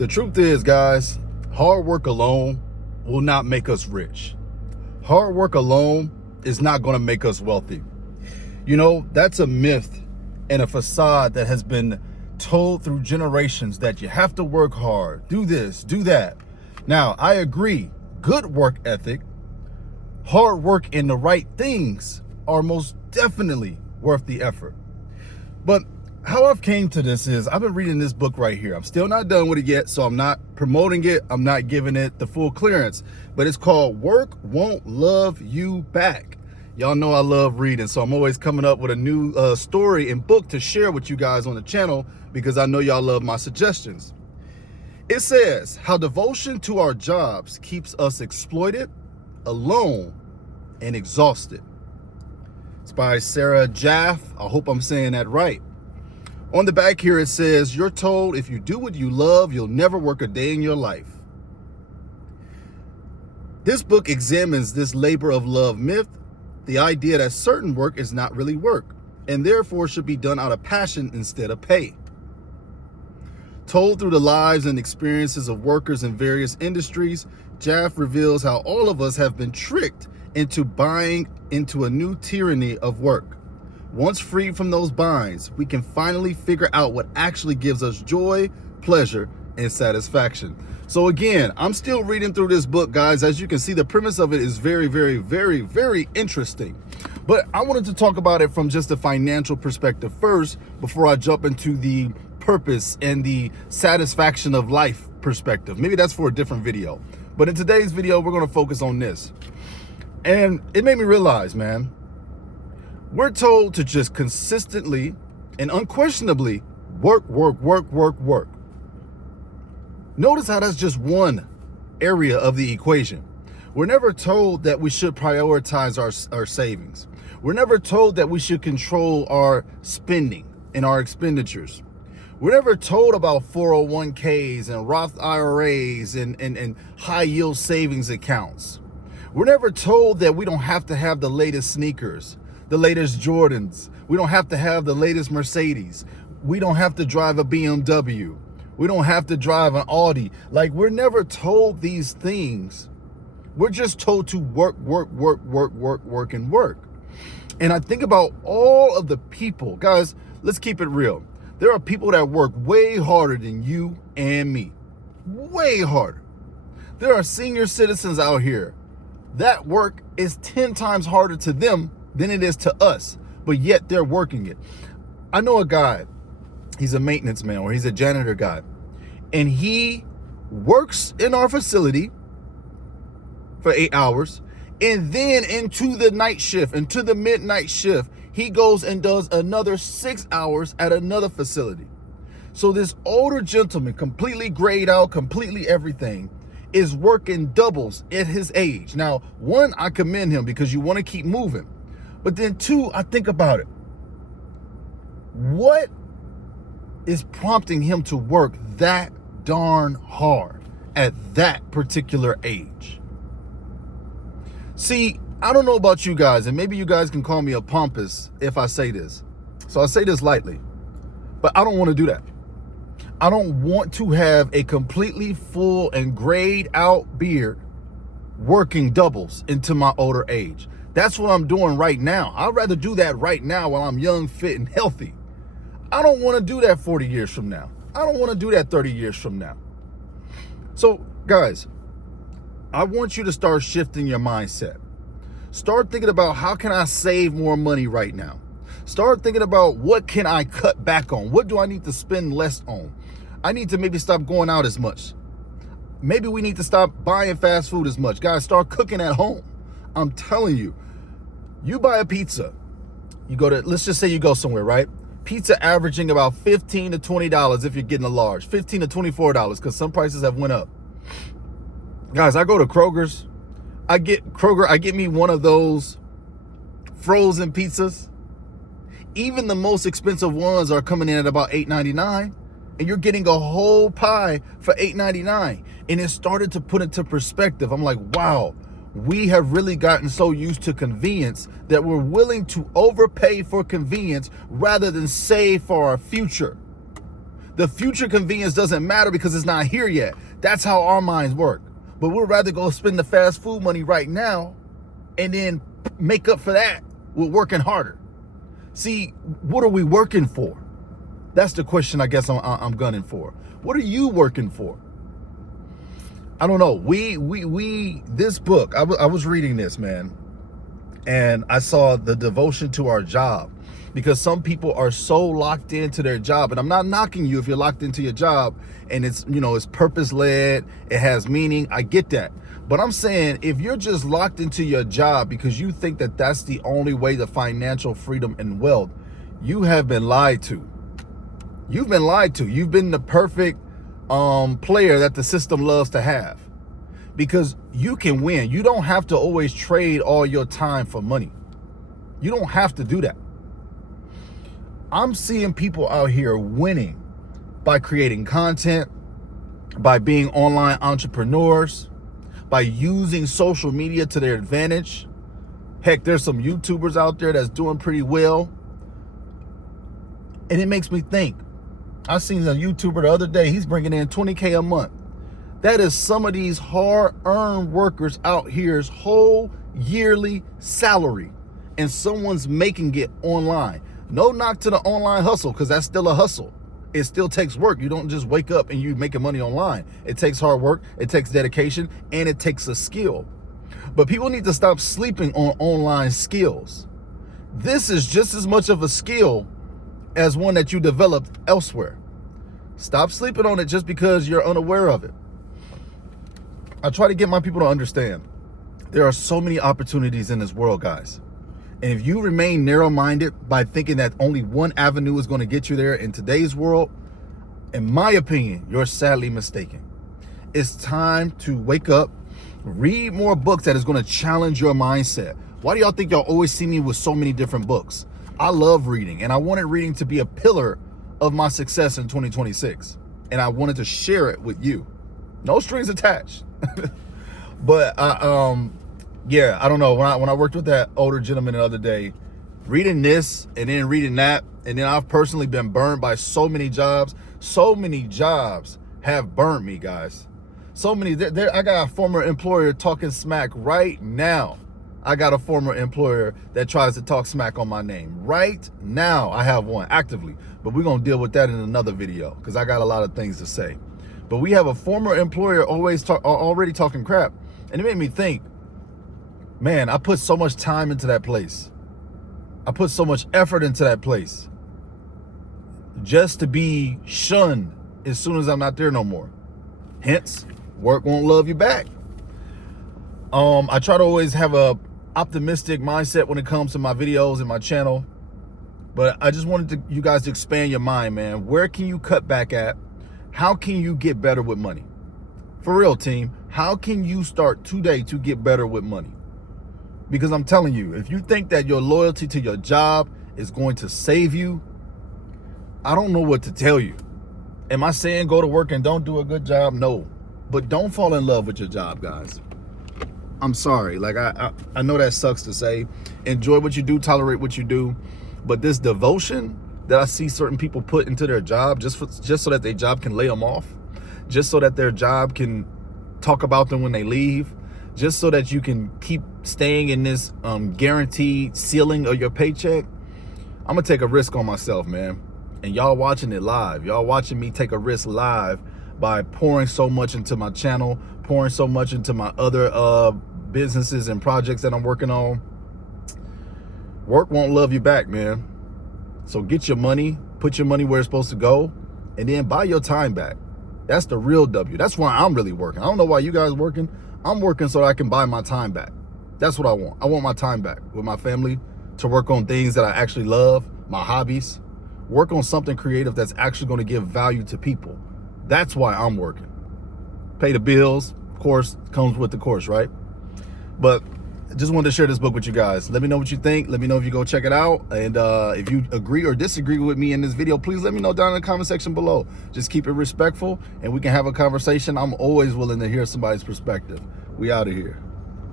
The truth is, guys, hard work alone will not make us rich. Hard work alone is not going to make us wealthy. You know, that's a myth and a facade that has been told through generations, that you have to work hard, do this, do that. Now, I agree, good work ethic, hard work in the right things are most definitely worth the effort. But how I've came to this is I've been reading this book right here. I'm still not done with it yet, so I'm not promoting it. I'm not giving it the full clearance, but it's called Work Won't Love You Back. Y'all know I love reading, so I'm always coming up with a new story and book to share with you guys on the channel because I know y'all love my suggestions. It says how devotion to our jobs keeps us exploited, alone, and exhausted. It's by Sarah Jaff. I hope I'm saying that right. On the back here, it says, you're told if you do what you love, you'll never work a day in your life. This book examines this labor of love myth, the idea that certain work is not really work, and therefore should be done out of passion instead of pay. Told through the lives and experiences of workers in various industries, Jaff reveals how all of us have been tricked into buying into a new tyranny of work. Once freed from those binds, we can finally figure out what actually gives us joy, pleasure, and satisfaction. So again, I'm still reading through this book, guys. As you can see, the premise of it is very, very, very, very interesting. But I wanted to talk about it from just a financial perspective first before I jump into the purpose and the satisfaction of life perspective. Maybe that's for a different video. But in today's video, we're going to focus on this. And it made me realize, man, we're told to just consistently and unquestionably work. Notice how that's just one area of the equation. We're never told that we should prioritize our savings. We're never told that we should control our spending and our expenditures. We're never told about 401ks and Roth IRAs and high yield savings accounts. We're never told that we don't have to have the latest sneakers, the latest Jordans. We don't have to have the latest Mercedes. We don't have to drive a BMW. We don't have to drive an Audi. Like, we're never told these things. We're just told to work. And I think about all of the people, guys, let's keep it real. There are people that work way harder than you and me. Way harder. There are senior citizens out here that work is 10 times harder to them than it is to us, but yet they're working it. I know a guy, he's a maintenance man or he's a janitor guy, and he works in our facility for 8 hours, and then into the night shift, into the midnight shift, he goes and does another 6 hours at another facility. So this older gentleman, completely grayed out, completely everything, is working doubles at his age. Now, one, I commend him because you want to keep moving. But then two, I think about it. What is prompting him to work that darn hard at that particular age? See, I don't know about you guys, and maybe you guys can call me a pompous if I say this. So I say this lightly, but I don't want to do that. I don't want to have a completely full and grayed out beard working doubles into my older age. That's what I'm doing right now. I'd rather do that right now while I'm young, fit, and healthy. I don't want to do that 40 years from now. I don't want to do that 30 years from now. So, guys, I want you to start shifting your mindset. Start thinking about how can I save more money right now? Start thinking about what can I cut back on? What do I need to spend less on? I need to maybe stop going out as much. Maybe we need to stop buying fast food as much. Guys, start cooking at home. I'm telling you, you buy a pizza, you go to, let's just say you go somewhere, right? Pizza averaging about $15 to $20 if you're getting a large, $15 to $24 because some prices have went up. Guys, I go to Kroger's. I get me one of those frozen pizzas. Even the most expensive ones are coming in at about $8.99, and you're getting a whole pie for $8.99. And it started to put into perspective. I'm like, wow, we have really gotten so used to convenience that we're willing to overpay for convenience rather than save for our future. The future convenience doesn't matter because it's not here yet. That's how our minds work. But we'd rather go spend the fast food money right now and then make up for that with working harder. See, what are we working for? That's the question I guess I'm gunning for. What are you working for? I don't know. This book, I was reading this, man, and I saw the devotion to our job, because some people are so locked into their job, and I'm not knocking you if you're locked into your job and it's, you know, it's purpose-led, it has meaning. I get that. But I'm saying if you're just locked into your job because you think that that's the only way to financial freedom and wealth, you have been lied to. You've been lied to. You've been the perfect player that the system loves to have, because you can win. You don't have to always trade all your time for money. You don't have to do that. I'm seeing people out here winning by creating content, by being online entrepreneurs, by using social media to their advantage. Heck, there's some YouTubers out there that's doing pretty well. And it makes me think. I seen a YouTuber the other day, he's bringing in $20K a month. That is some of these hard-earned workers out here's whole yearly salary, and someone's making it online. No knock to the online hustle, because that's still a hustle. It still takes work. You don't just wake up and you making money online. It takes hard work, it takes dedication, and it takes a skill. But people need to stop sleeping on online skills. This is just as much of a skill as one that you developed elsewhere. Stop sleeping on it just because you're unaware of it. I try to get my people to understand there are so many opportunities in this world, guys. And if you remain narrow-minded by thinking that only one avenue is going to get you there in today's world, in my opinion, you're sadly mistaken. It's time to wake up, read more books that is going to challenge your mindset. Why do y'all think y'all always see me with so many different books? I love reading, and I wanted reading to be a pillar of my success in 2026. And I wanted to share it with you. No strings attached. But yeah, I don't know. When I worked with that older gentleman the other day, reading this and then reading that, and then I've personally been burned by so many jobs. So many jobs have burned me, guys. So many. I got a former employer talking smack right now. I got a former employer that tries to talk smack on my name. Right now, I have one actively. But we're going to deal with that in another video, because I got a lot of things to say. But we have a former employer already talking crap. And it made me think, man, I put so much time into that place. I put so much effort into that place just to be shunned as soon as I'm not there no more. Hence, work won't love you back. I try to always have a optimistic mindset when it comes to my videos and my channel. But I just wanted you guys to expand your mind, man. Where can you cut back at? How can you get better with money? For real, team. How can you start today to get better with money? Because I'm telling you, if you think that your loyalty to your job is going to save you, I don't know what to tell you. Am I saying go to work and don't do a good job? No. But don't fall in love with your job, guys. I'm sorry. Like, I know that sucks to say. Enjoy what you do, tolerate what you do. But this devotion that I see certain people put into their job just so that their job can lay them off, just so that their job can talk about them when they leave, just so that you can keep staying in this guaranteed ceiling of your paycheck, I'm gonna take a risk on myself, man. And y'all watching it live. Y'all watching me take a risk live by pouring so much into my channel, pouring so much into my other businesses and projects that I'm working on. Work won't love you back, man. So get your money, put your money where it's supposed to go, and then buy your time back. That's the real W. That's why I'm really working. I don't know why you guys are working. I'm working so I can buy my time back. That's what I want. I want my time back with my family to work on things that I actually love, my hobbies, work on something creative that's actually going to give value to people. That's why I'm working. Pay the bills, of course, comes with the course, right? But I just wanted to share this book with you guys. Let me know what you think. Let me know if you go check it out. And if you agree or disagree with me in this video, please let me know down in the comment section below. Just keep it respectful and we can have a conversation. I'm always willing to hear somebody's perspective. We out of here.